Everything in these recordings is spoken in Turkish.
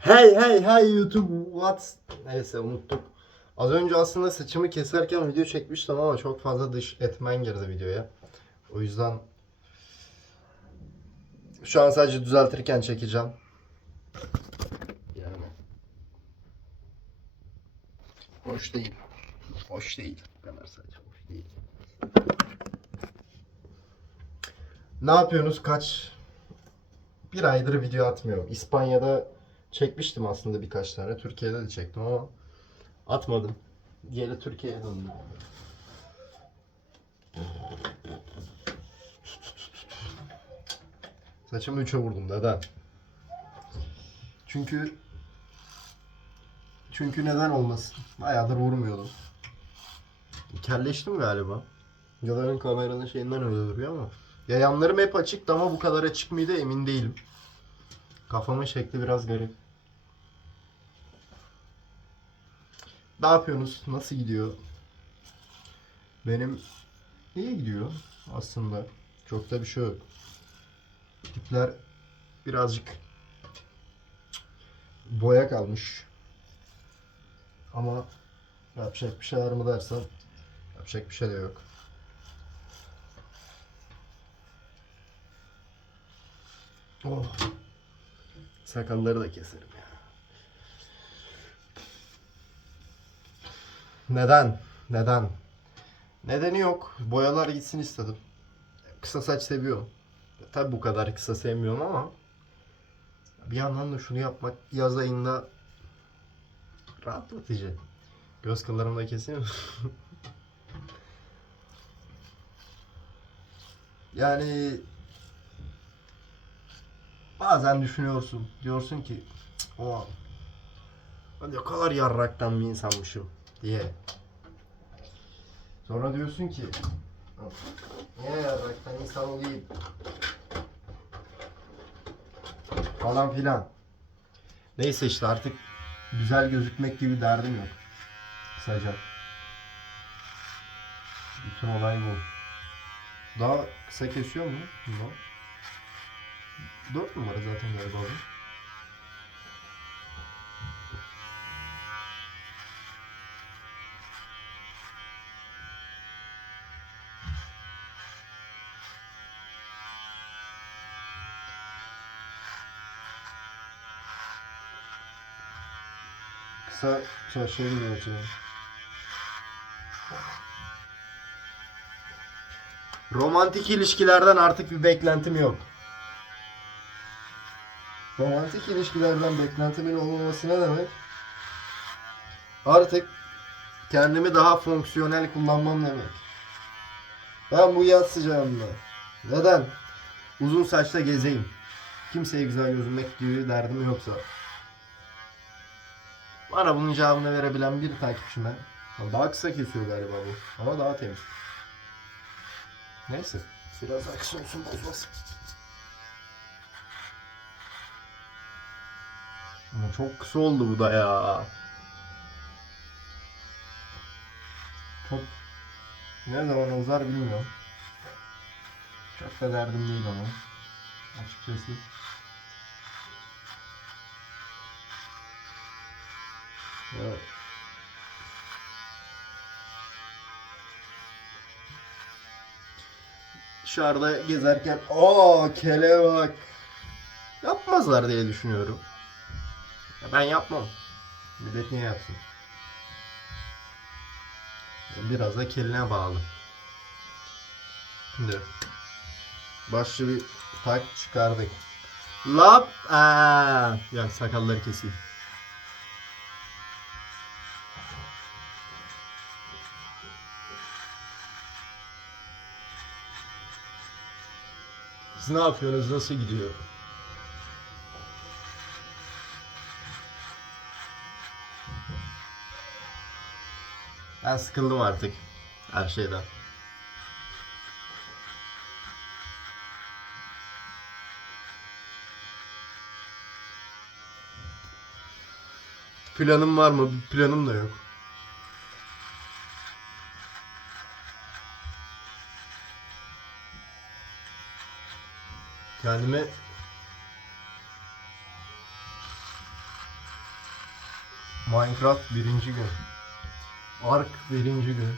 Hey hey hey YouTube what? Neyse unuttuk. Az önce aslında saçımı keserken video çekmiştim ama çok fazla dış etmen girdi videoya. O yüzden şu an sadece düzeltirken çekeceğim. Yani. Hoş değil. Hoş değil. Bu sadece hoş değil. Ne yapıyorsunuz? Kaç bir aydır video atmıyorum. İspanya'da çekmiştim aslında birkaç tane. Türkiye'de de çektim ama atmadım. Geri Türkiye'ye döndüm. Saçımı üçe vurdum. Neden? Çünkü çünkü neden olmasın? Bayağıdır vurmuyordum. Kelleştim galiba. Ya da ön kameranın şeyinden öyle duruyor ama. Ya yanlarım hep açıktı ama bu kadar açık mıydı emin değilim. Kafamın şekli biraz garip. Ne yapıyorsunuz? Nasıl gidiyor? Benim iyi gidiyor aslında. Çok da bir şey yok. Tipler birazcık boya kalmış. Ama yapacak bir şey var mı dersen yapacak bir şey de yok. Oh. Sakalları da keserim ya. Neden? Neden? Nedeni yok. Boyalar gitsin istedim. Kısa saç seviyorum. Tabi bu kadar kısa sevmiyorum ama bir yandan da şunu yapmak yaz ayında rahatlatıcı. Göz kıllarımı da keseyim yani bazen düşünüyorsun. Diyorsun ki "Cık, o ben ne kadar yarraktan bir insanmışım diye. Sonra diyorsun ki niye yarraktan insan olayım falan filan. Neyse işte artık güzel gözükmek gibi derdim yok. Kısaca. Bütün olay bu. Daha kısa kesiyor mu? Bundan. 4 numara zaten galiba bu. Kısa çarşıya gidiyor açalım. Romantik ilişkilerden artık bir beklentim yok. Romantik ilişkilerden beklentimin olmaması ne demek? Artık kendimi daha fonksiyonel kullanmam demek. Ben bu yaz sıcağında. Neden? Uzun saçta gezeyim. Kimseye güzel gözükmek gibi derdim yoksa. Bana bunun cevabını verebilen bir takipçime. Daha kısa kesiyor galiba bu. Ama daha temiz. Neyse. Biraz aksiyon olsun bozmasın. Ama çok kısa oldu bu da ya. Çok ne zaman uzar bilmiyorum. Çok da derdim değil ama. Açıkçası. Ya. Dışarıda gezerken aa kele bak. Yapmazlar diye düşünüyorum. Ya ben yapmam. Millet niye yapsın? Biraz da keline bağlı. Şimdi başlı bir tak çıkardık. Lap aa, ya sakalları keseyim. Siz ne yapıyorsunuz? Nasıl gidiyor? Ben sıkıldım artık her şeyden. Planım var mı? Bir planım da yok. Kendime Minecraft birinci gün. Ark birinci gün.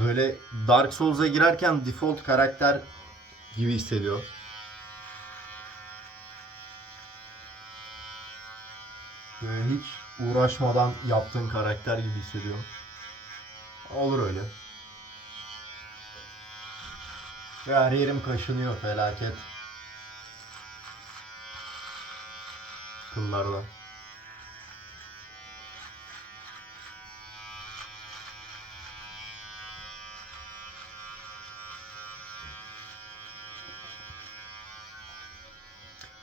Böyle Dark Souls'a girerken default karakter gibi hissediyor. Böyle hiç uğraşmadan yaptığın karakter gibi hissediyorum. Olur öyle. Ve her yerim kaşınıyor felaket. Kıllarla.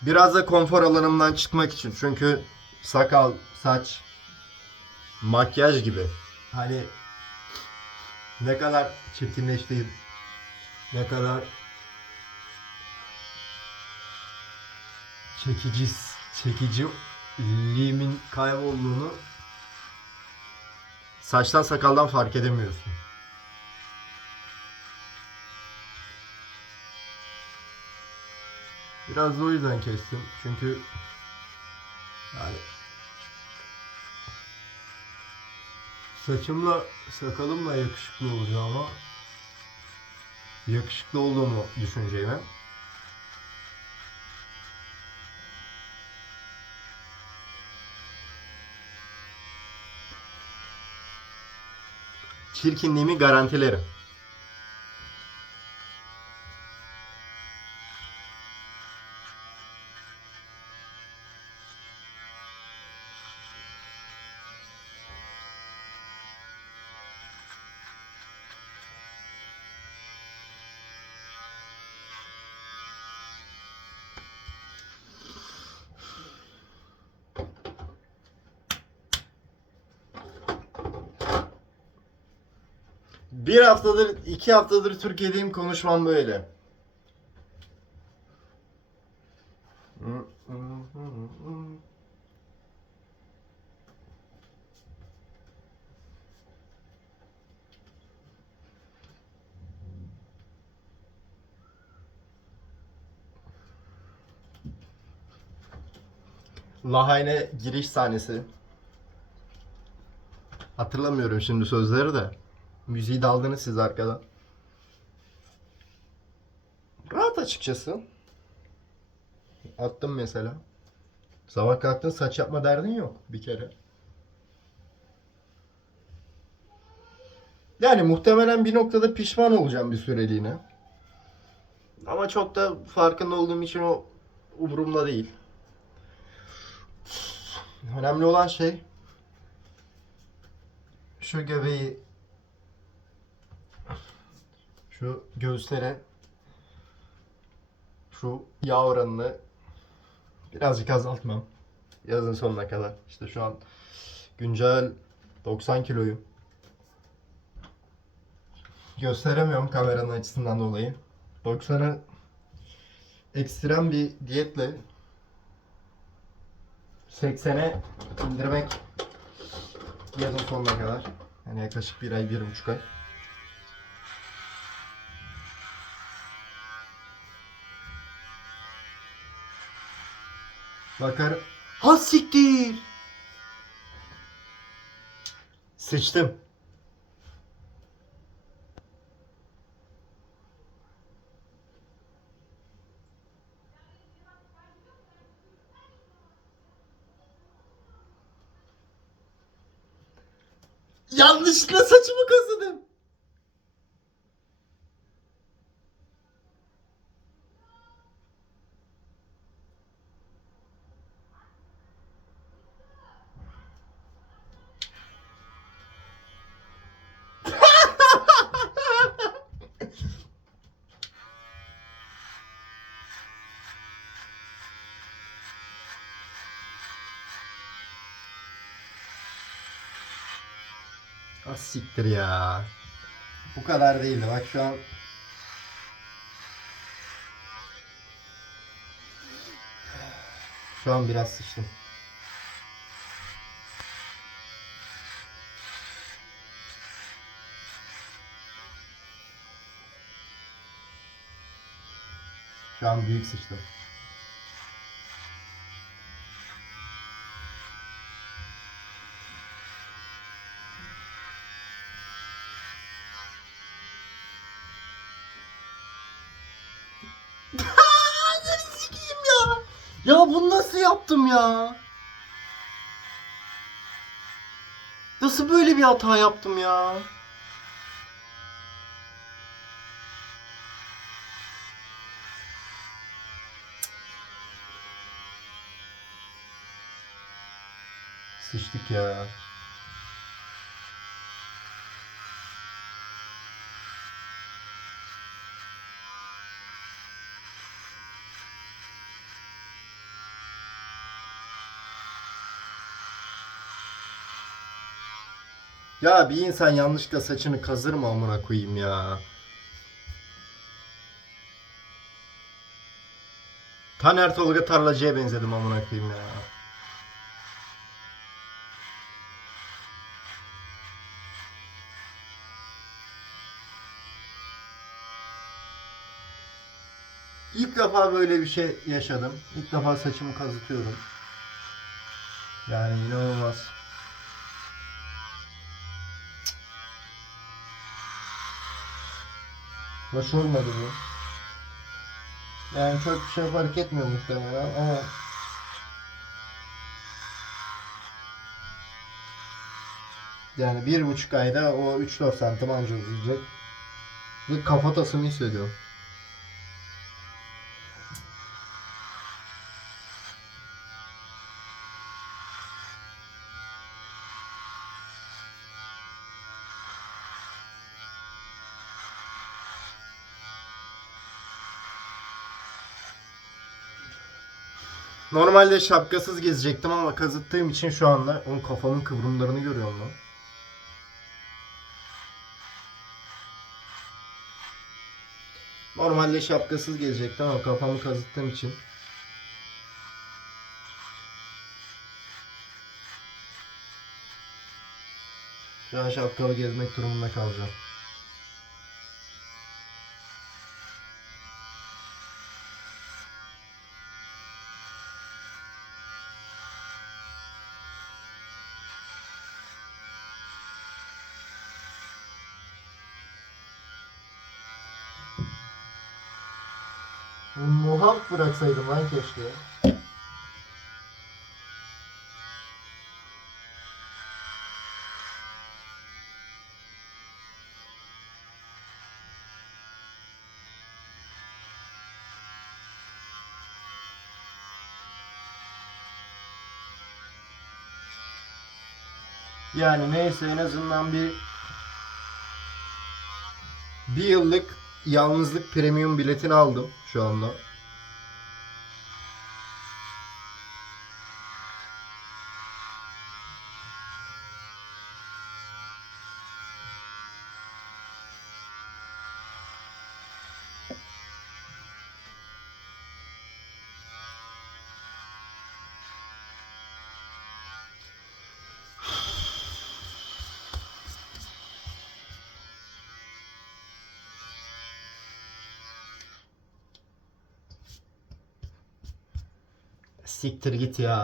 Biraz da konfor alanımdan çıkmak için. Çünkü sakal, saç, makyaj gibi. Hani ne kadar çirkinleştiğim, ne kadar çekici, çekiciliğimin kaybolduğunu saçtan sakaldan fark edemiyorsun. Biraz da o yüzden kestim. Çünkü yani saçımla sakalımla yakışıklı olacağıma yakışıklı olduğumu düşüneceğime çirkinliğimi garantilerim. Bir haftadır, iki haftadır Türkiye'deyim konuşmam böyle. Lahaine giriş sahnesi. Hatırlamıyorum şimdi sözleri de. Müziği de aldınız siz arkadan. Rahat açıkçası. Attım mesela. Sabah kalktın saç yapma derdin yok bir kere. Yani muhtemelen bir noktada pişman olacağım bir süreliğine. Ama çok da farkında olduğum için o umurumda değil. Önemli olan şey şu göbeği şu göğüslere şu yağ oranını birazcık azaltmam. Yazın sonuna kadar. İşte şu an güncel 90 kiloyum. Gösteremiyorum kameranın açısından dolayı. 90'ı ekstrem bir diyetle 80'e indirmek yazın sonuna kadar. Yani yaklaşık bir ay, bir buçuk ay. Bakar. Ha siktir. Sıçtım. Yanlışlıkla saçımı kazıdım. Ah siktir ya. Bu kadar değildi. Bak şu an Şu an biraz sıçtım. Şu an büyük sıçtım. Ya? Nasıl böyle bir hata yaptım ya? Sıçtık ya. Ya bir insan yanlışlıkla saçını kazır mı amına koyayım ya? Taner Tolga Tarlacı'ya benzedim amına koyayım ya. İlk defa böyle bir şey yaşadım. İlk defa saçımı kazıtıyorum. Yani inanılmaz. Hoş olmadı bu. Yani çok bir şey fark etmiyor muhtemelen ama yani bir buçuk ayda o 3-4 santim anca uzayacak. Bir kafatasını hissediyorum. Normalde şapkasız gezecektim ama kazıttığım için şu anda onun kafamın kıvrımlarını görüyorum lan. Normalde şapkasız gezecektim ama kafamı kazıttığım için. Şu an şapkalı gezmek durumunda kalacağım. Muhaf bıraksaydım lan keşke. Yani neyse en azından bir bir yıllık yalnızlık premium biletini aldım şu anda. Siktir git ya.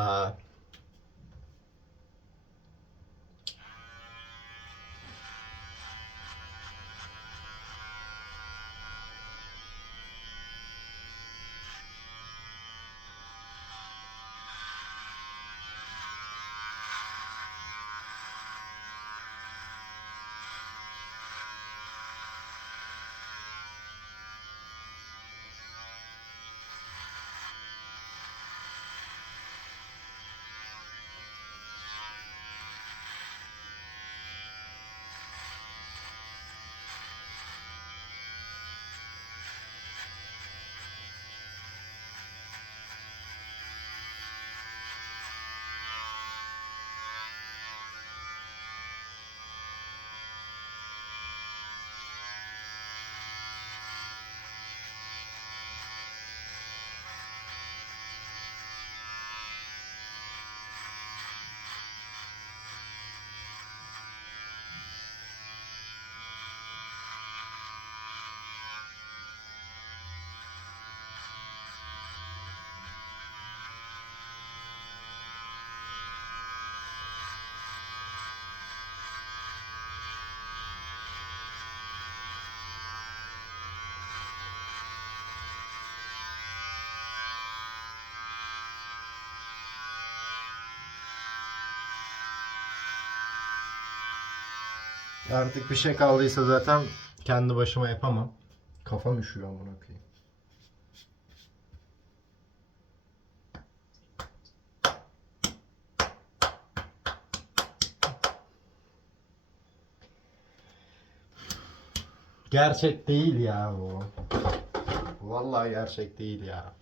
Artık bir şey kaldıysa zaten kendi başıma yapamam. Kafam üşüyor amına koyayım. Gerçek değil ya bu. Vallahi gerçek değil ya.